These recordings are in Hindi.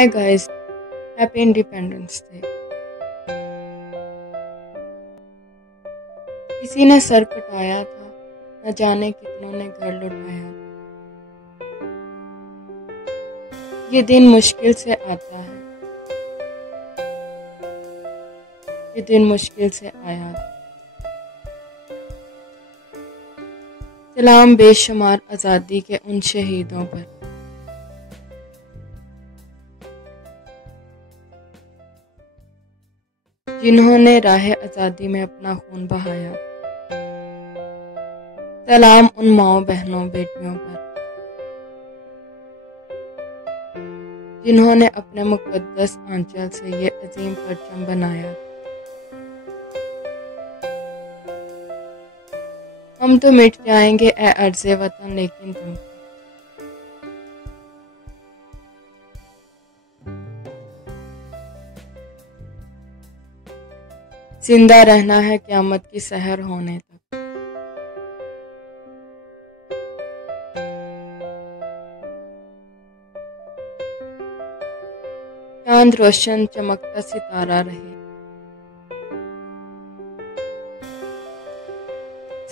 Hi guys, Happy Independence Day। किसी ने सर कटाया था, न जाने कितनों ने घर लुटाया। ये दिन मुश्किल से आता है, ये दिन मुश्किल से आया। सलाम बेशुमार आज़ादी के उन शहीदों पर, जिन्होंने राह आज़ादी में अपना खून बहाया। सलाम उन माओ बहनों बेटियों पर, जिन्होंने अपने मुक़द्दस आंचल से ये अजीम परचम बनाया। हम तो मिट जाएंगे ए अर्ज़े वतन, लेकिन तुम जिंदा रहना है क़यामत की सहर होने तक। चांद रोशन चमकता सितारा रहे,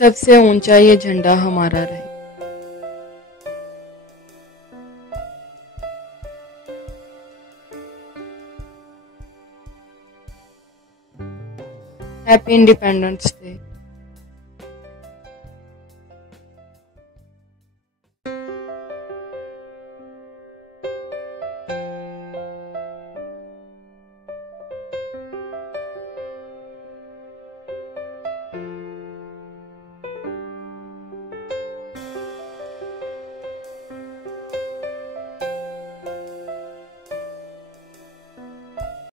सबसे ऊंचा ये झंडा हमारा रहे। Happy independence day.